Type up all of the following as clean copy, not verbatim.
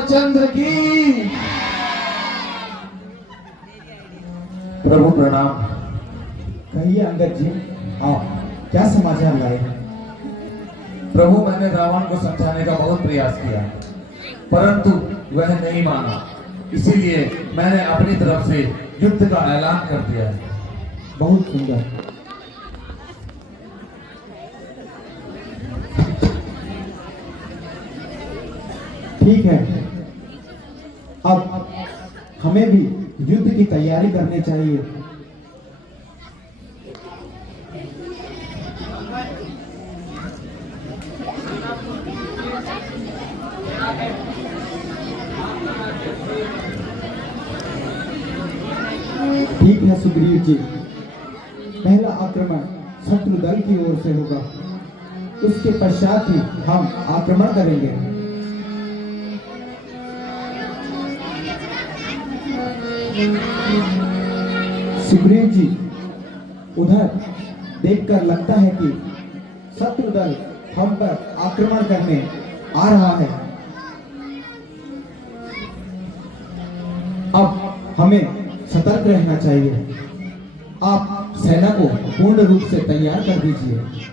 रामचंद्र की। प्रभु प्रणाम। कहिए अंगद जी, आओ, क्या समाचार लाए? प्रभु, मैंने रावण को समझाने का बहुत प्रयास किया, परंतु वह नहीं माना। इसीलिए मैंने अपनी तरफ से युद्ध का ऐलान कर दिया है। बहुत सुंदर। ठीक है, अब हमें भी युद्ध की तैयारी करनी चाहिए। ठीक है सुग्रीव जी, पहला आक्रमण शत्रु दल की ओर से होगा, उसके पश्चात ही हम आक्रमण करेंगे। सुग्रीव जी, उधर देखकर लगता है कि शत्रु दल हम पर आक्रमण करने आ रहा है। अब हमें सतर्क रहना चाहिए। आप सेना को पूर्ण रूप से तैयार कर दीजिए।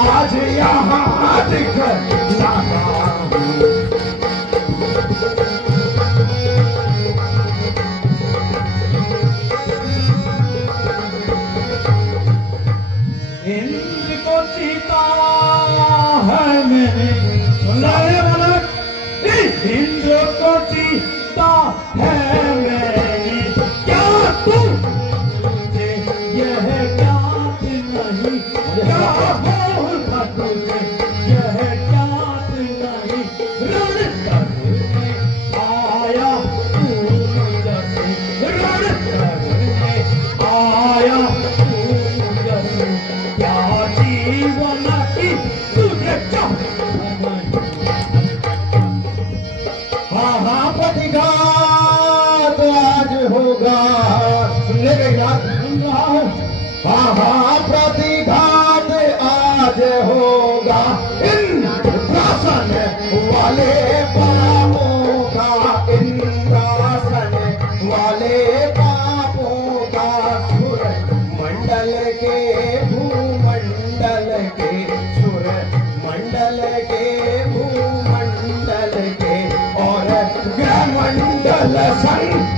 आज यहाँ दिखलाता हूँ। इंद्र को जीता है मैंने, सुनाए मलक, इंद्र को जीता है मैंने, क्या तू मुझे यह ज्ञात नहीं, क्या होगा तुझे यह ज्ञात नहीं, रण करने आया तू जैसे, रण करने आया तू जैसे, क्या जीवन की तुझे हाँ प्रतिघात आज होगा, सुनने के याद सुन रहा हूँ, हाँ प्रतिघात आज होगा, इंद्रासन वाले पापों का, इंद्रासन वाले पापों का, सुर मंडल के भूमंडल के, सुर मंडल के भूमंडल के और ग्रह मंडल संग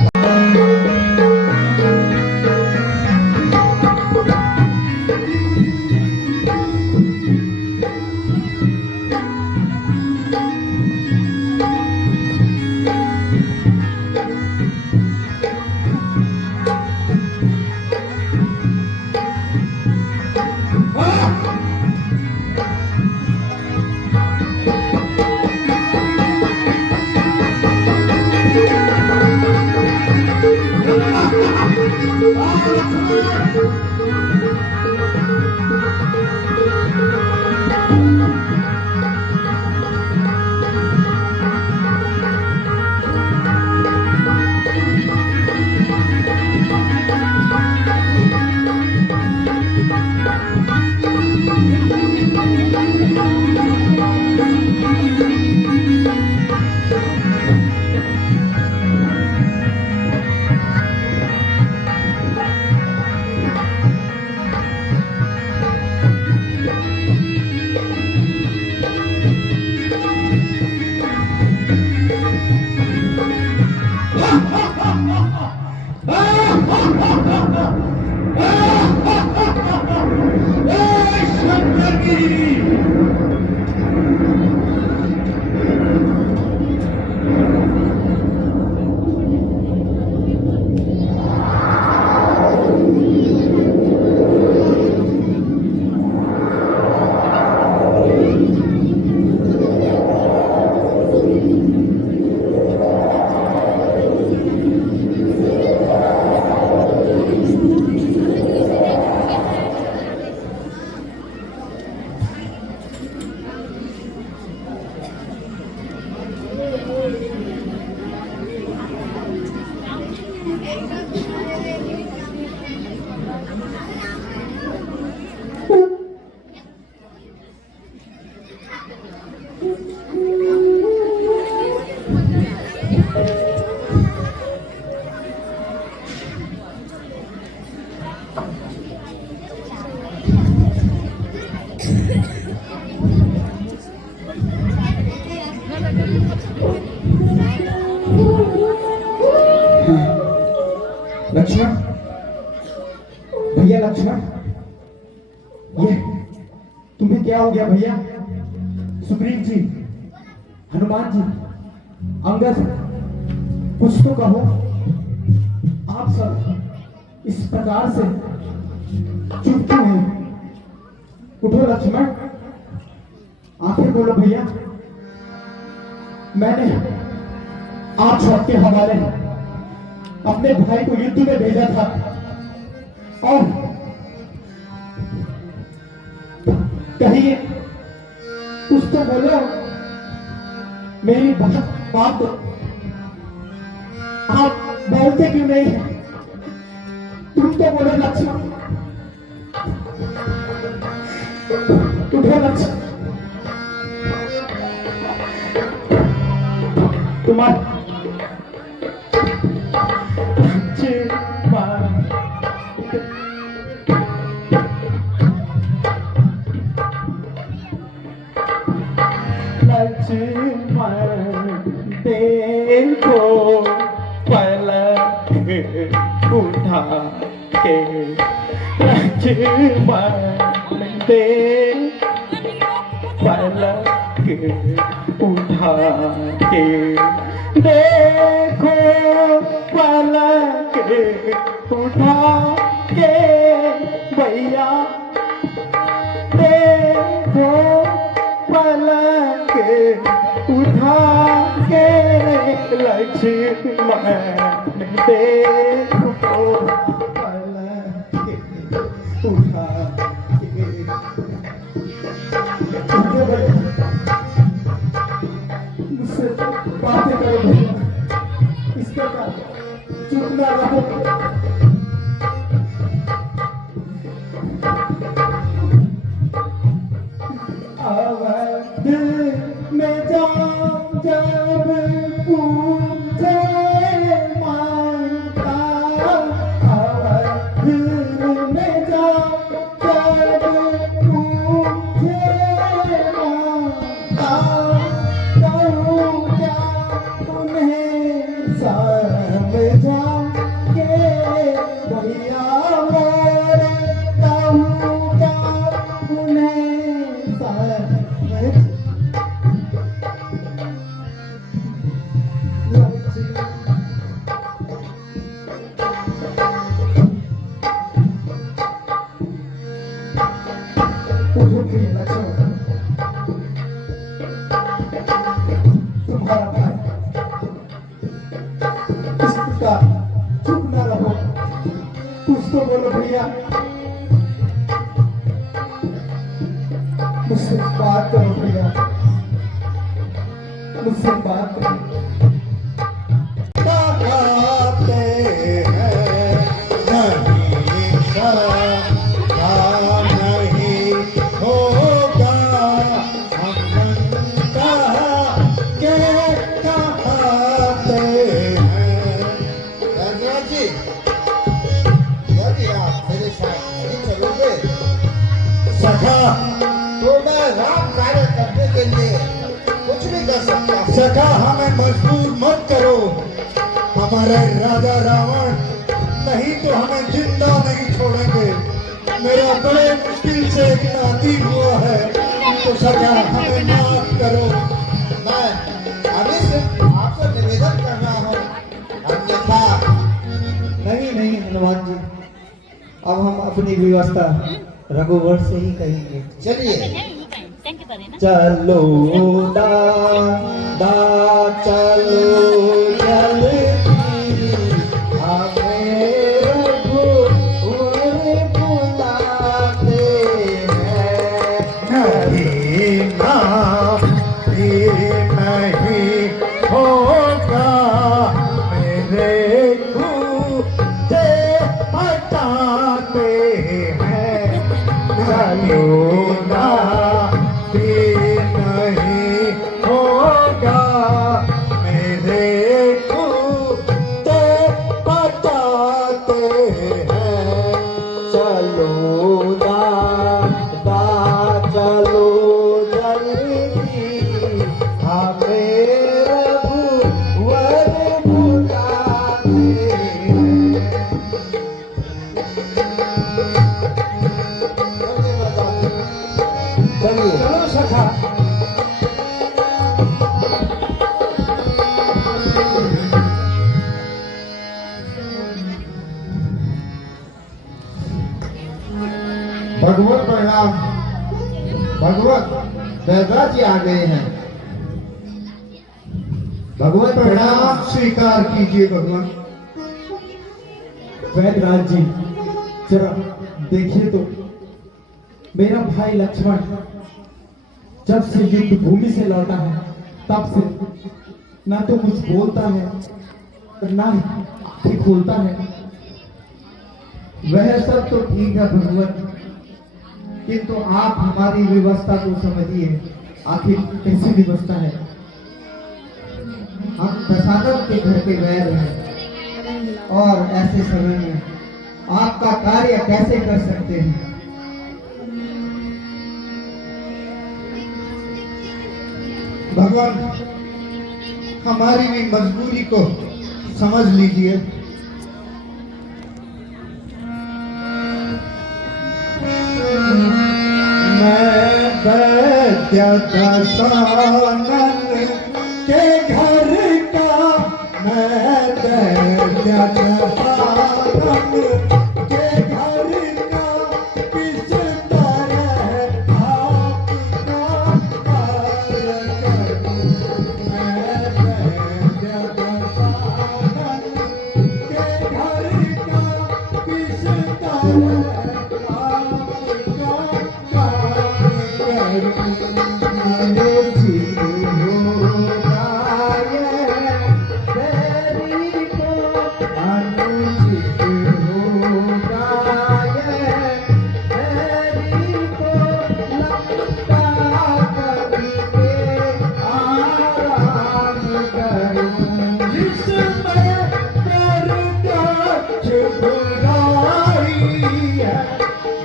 लक्ष्मण, भैया लक्ष्मण, ये तुम्हें क्या हो गया भैया? सुग्रीव जी, हनुमान जी, अंगद, कुछ तो कहो। आप सब इस प्रकार से चुप क्यों हैं? उठो लक्ष्मण, आखिर बोलो भैया। मैंने आप सबके हवाले अपने भाई को युद्ध में भेजा था और कहिए कुछ तो बोलो। मेरी बात तो आप बोलते क्यों नहीं है? तुम तो बोलो लक्ष्मण, उठो लक्ष्मण। तुम्हारा देखो पलक उठा के, लक्ष्मण दे पलक उठा के, देखो पलक उठा के भैया, देखो पलक उठा के लक्ष्मण देखो पलक उठा के। मुझसे बातें करो भैया, इसके बाद चुप ना रहो। अवध में जाम जब पूछे माता, अवध में जाम जब पूछे माता, कहूँ क्या उन्हें समझा के भैया मोरे, कहूँ क्या उन्हें तुम्हारा भाई इसका चुप ना रहो, कुछ तो बोलो भैया। मुझसे बात करो भैया, मुझसे बात करो। सखा हमें मजबूर मत करो, हमारा राजा रावण नहीं तो हमें जिंदा नहीं छोड़ेंगे। मेरा बड़े मुश्किल से एक नाती हुआ है, तो सखा हमें माफ करो। मैं अभी सिर्फ आपसे निवेदन कर रहा हूँ, अन्यथा नहीं नहीं हनुमान जी, अब हम अपनी व्यवस्था रघुवर से ही करेंगे। चलिए चलो दा दा चलो जल्दी, हमें रघुवर बुलाते हैं। नहीं ना फिर नहीं होगा, मेरे खूते हटाते हैं। चलो ना फिर नहीं होगा, मेरे खूते हटाते हैं। चलो दा दा चलो जल्दी, हमें भगवत प्रणाम। भगवत वेदा जी आ गए हैं। भगवत प्रणाम। प्रणाम स्वीकार कीजिए भगवान। वैद्यराज जी, जरा देखिए तो, मेरा भाई लक्ष्मण जब से युद्ध भूमि से लौटा है तब से ना तो कुछ बोलता है और ना ही आंखें खोलता है। वह सब तो ठीक है भगवान, किंतु आप हमारी व्यवस्था को समझिए। आखिर कैसी व्यवस्था है? हम दशानन के घर के वैर हैं और ऐसे समय में आपका कार्य कैसे कर सकते हैं? भगवान, हमारी भी मजबूरी को समझ लीजिए। मैं वैद्य दशानन के घर का, मैं वैद्य दशानन के घर का किस तरह आपका कार्य करूं। मैं वैद्य दशानन के घर का किस तरह आपका कार्य करूं। अनुचित होगा ये तेरी को, अनुचित होगा ये तेरी को, लंका करके आराम करूं। जिसमें प्रत्यक्ष बुराई है,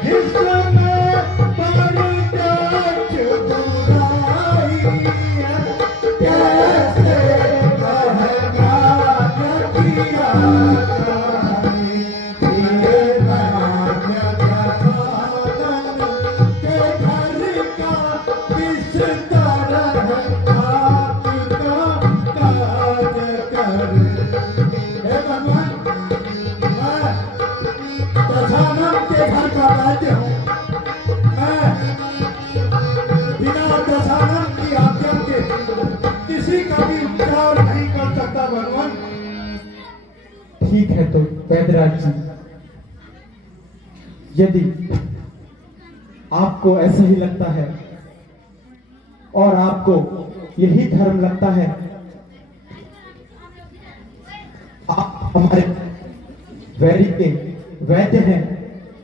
जिसमें प्रत्यक्ष बुराई है, कैसे कहना किया जाए। ये भाग्य दशानन के घर का किस तरह आपका कार्य करूं। हे भगवान, मैं दशानन के घर का वैद्य हूँ। मैं बिना दशानन की आज्ञा के किसी का भी उपचार नहीं कर सकता भगवान। ठीक है तो वैद्यराज जी, यदि आपको ऐसा ही लगता है और आपको यही धर्म लगता है, आप हमारे वैरी के वैद्य हैं,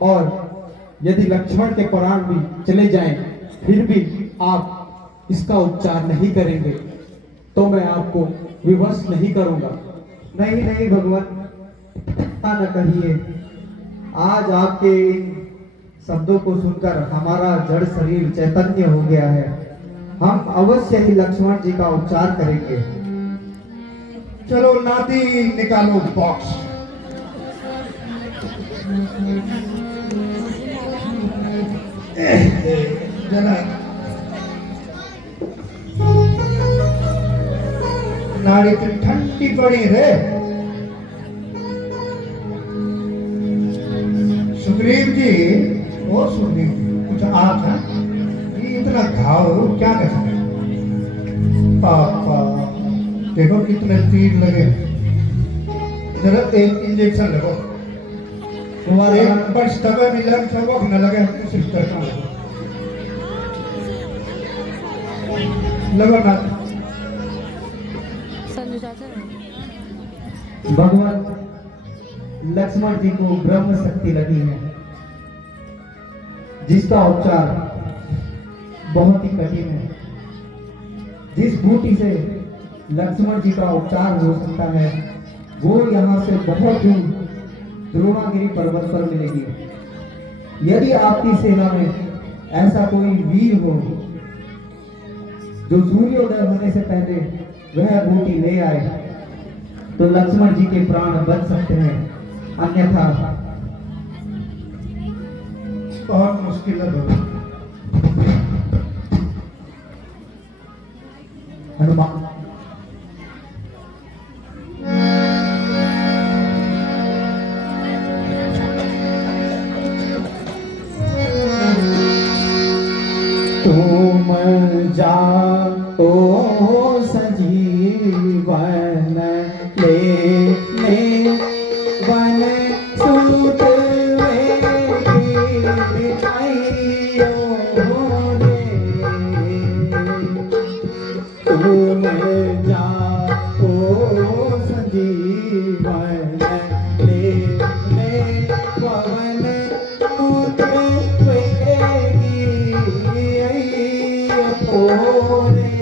और यदि लक्ष्मण के प्राण भी चले जाएं फिर भी आप इसका उपचार नहीं करेंगे तो मैं आपको विवश नहीं करूंगा। नहीं नहीं भगवान, ऐसा न कहिए। आज आपके इन शब्दों को सुनकर हमारा जड़ शरीर चैतन्य हो गया है। हम अवश्य ही लक्ष्मण जी का उपचार करेंगे। चलो नाती निकालो बॉक्स। जरा नाड़ी तो ठंडी पड़ी रे। सुग्रीव जी, ओ सुग्रीव जी, कुछ आप है? ये इतना घाव क्या कर सकते? पापा देखो कितने तीर लगे। जरा एक इंजेक्शन लगो। तुम्हारे एक बस दबे मिलन सबक न लगे, हमको सिर्फ तरका लगो ना। भगवान, लक्ष्मण जी को ब्रह्म शक्ति लगी है, जिसका उपचार बहुत ही कठिन है। जिस बूटी से लक्ष्मण जी का उपचार हो सकता है वो यहाँ से बहुत दूर द्रोणागिरी पर्वत पर मिलेगी। यदि आपकी सेना में ऐसा कोई वीर हो जो सूर्योदय होने से पहले वह बूटी ले आए तो लक्ष्मण जी के प्राण बच सकते हैं, अन्यथा बहुत मुश्किल है भगवान। हनुमान सजीवन ले वन सूत वेगी आइयो रे तुम जाओ संजीवन ले पवन सूत वेगी आइयो रे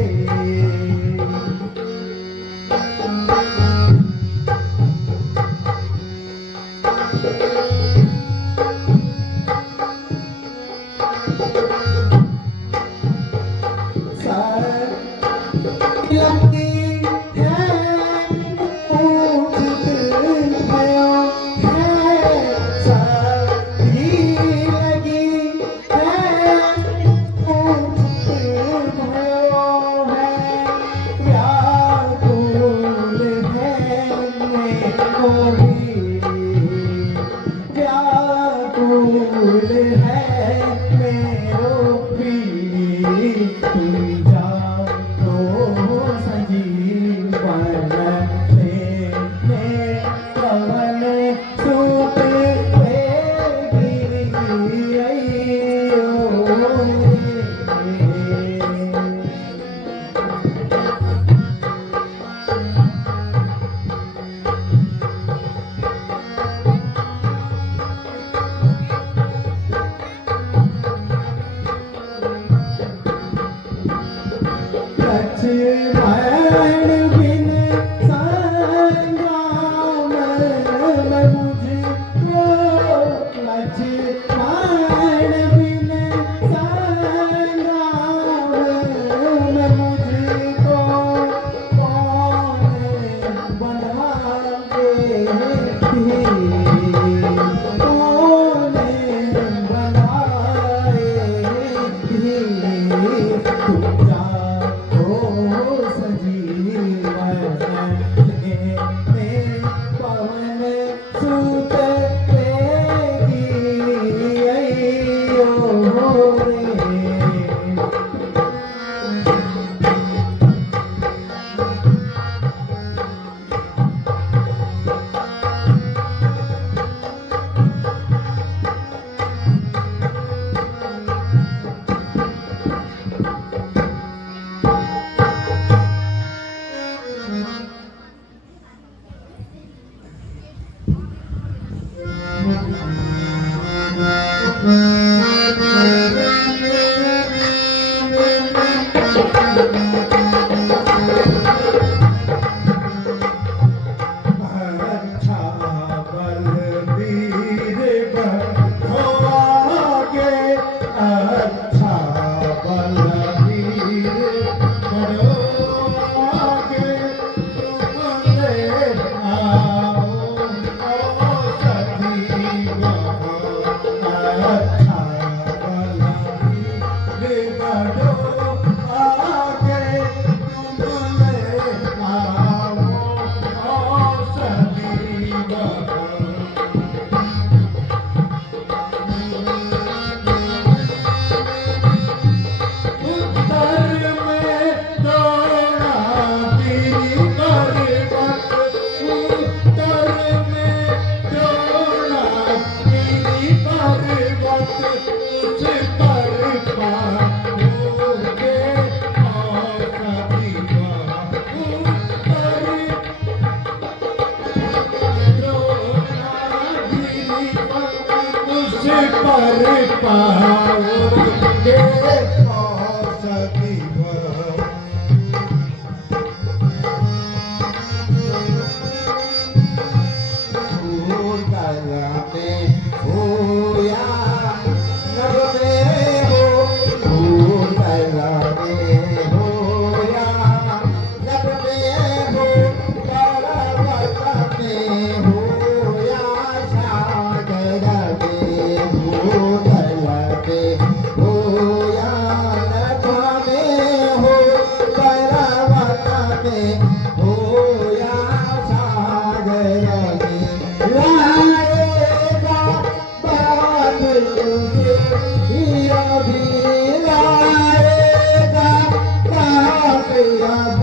Yeah.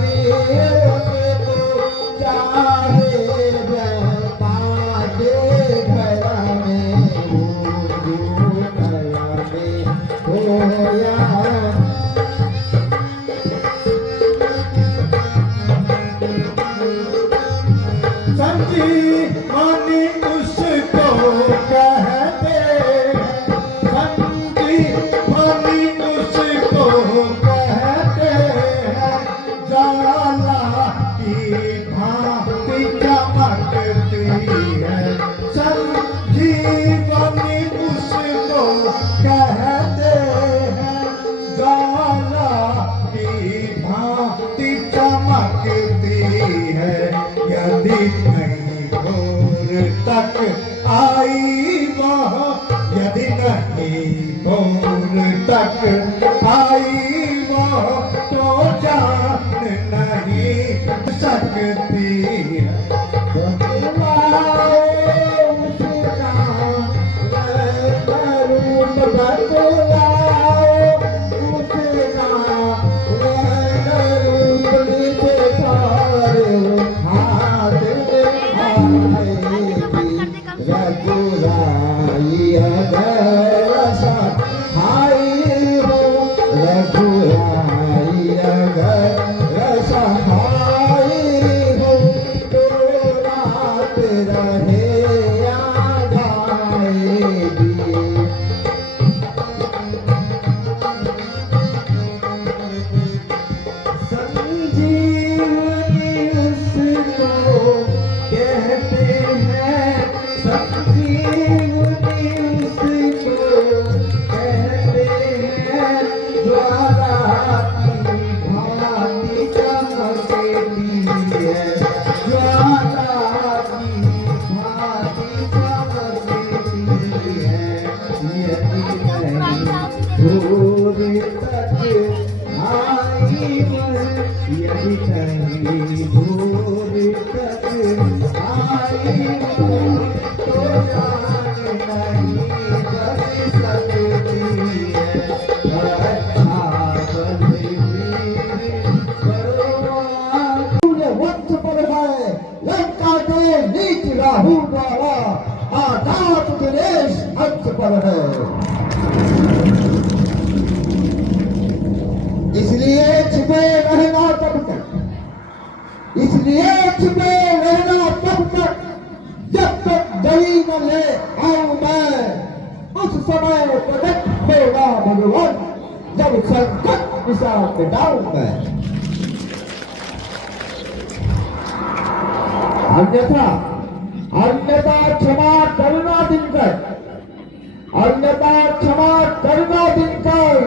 ज्वाला की भांति चमकती है। संजीवनी उसको कहते हैं, ज्वाला की भांति चमकती है। यदि नहीं भोर तक आई वह, यदि नहीं भोर तक आई वह, तो जान नहीं सकती है। राहुल द्वारा आजाद देश हंस पर है। इसलिए छुपे रहना तब तक, इसलिए छुपे रहना तब तक जब तक जली न ले आऊं मैं। उस समय प्रकट होगा भगवान, जब संकट दिशा मिटाऊं मैं। अन्यथा क्षमा करना दिनकर, अन्यथा क्षमा करना दिनकर।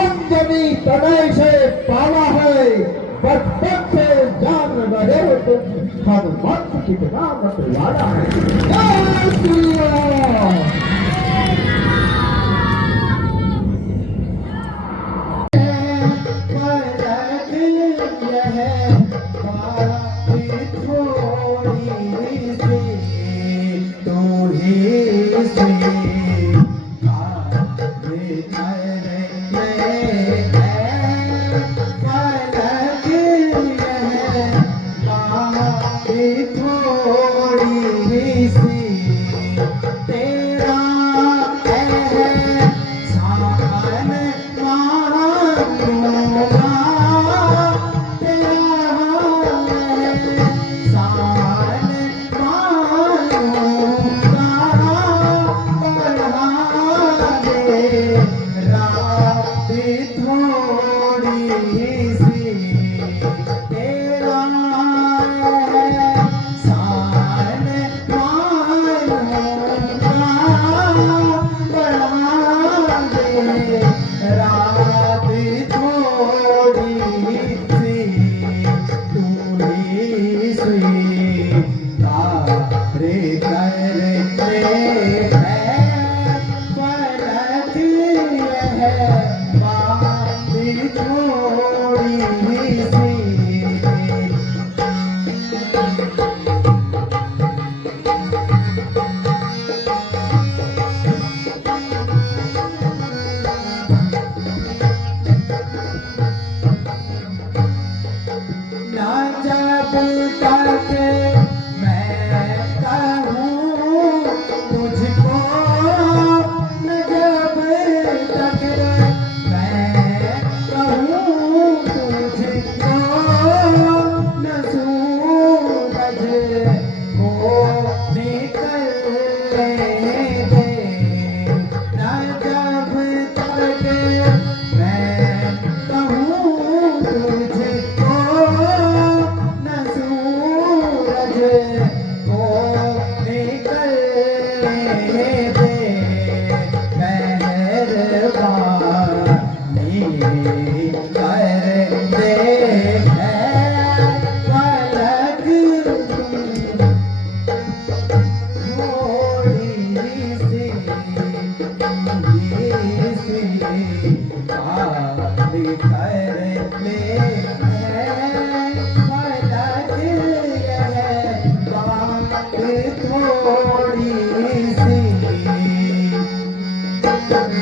अंजनी तनय से पाला है, बचपन से जान रहे हो तुम, हनुमंत कितना मतवाला है। जय श्री राम।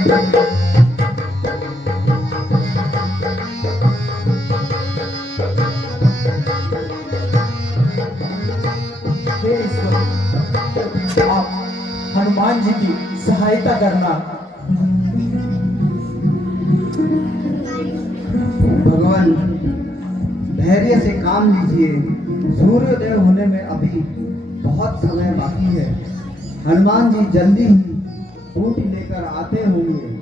हे ईश्वर, आप हनुमान जी की सहायता करना। भगवान, धैर्य से काम लीजिए। सूर्योदय होने में अभी बहुत समय बाकी है। हनुमान जी जल्दी ही बूटी लेकर आते होंगे।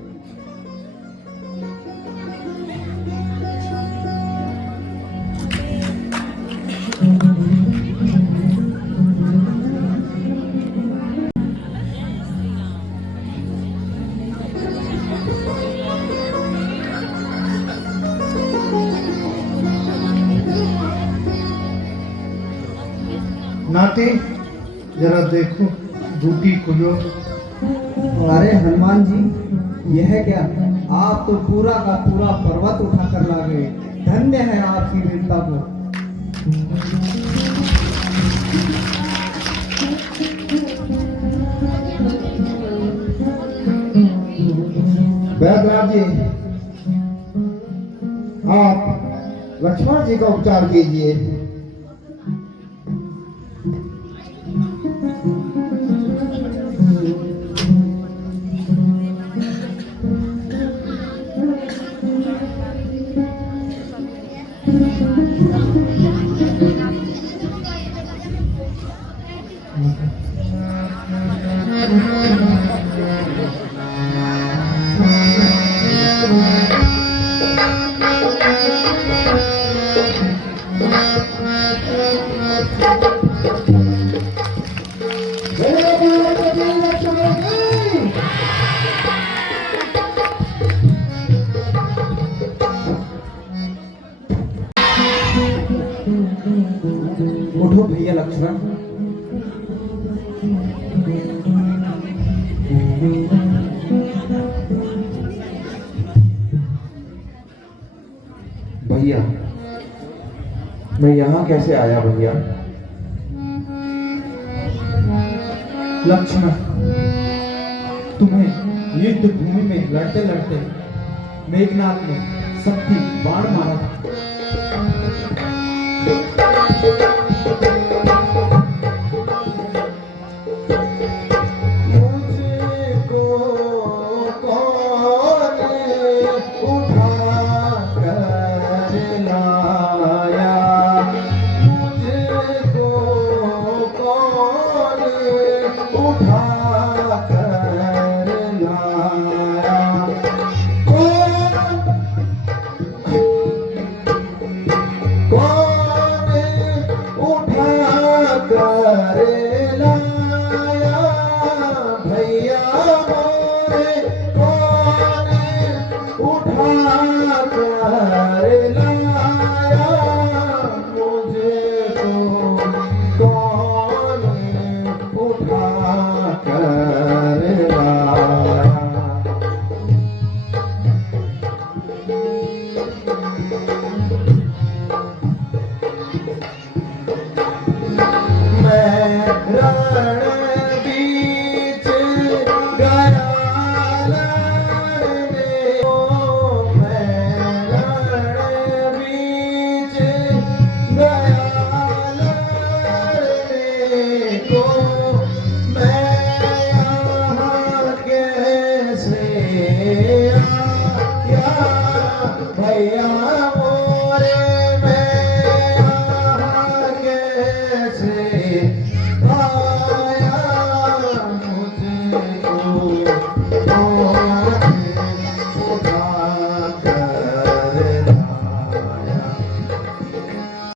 नाती, जरा देखो बूटी खुलो। अरे हनुमान जी, यह क्या? आप तो पूरा का पूरा पर्वत उठाकर ला गए। धन्य है आपकी वीरता को। बैदराज जी, आप लक्ष्मण जी का उपचार कीजिए। उठो भैया लक्ष्मण। भैया, मैं यहाँ कैसे आया भैया? लक्ष्मण, तुम्हें युद्ध भूमि में लड़ते लड़ते मेघनाथ ने शक्ति बाण मारा था।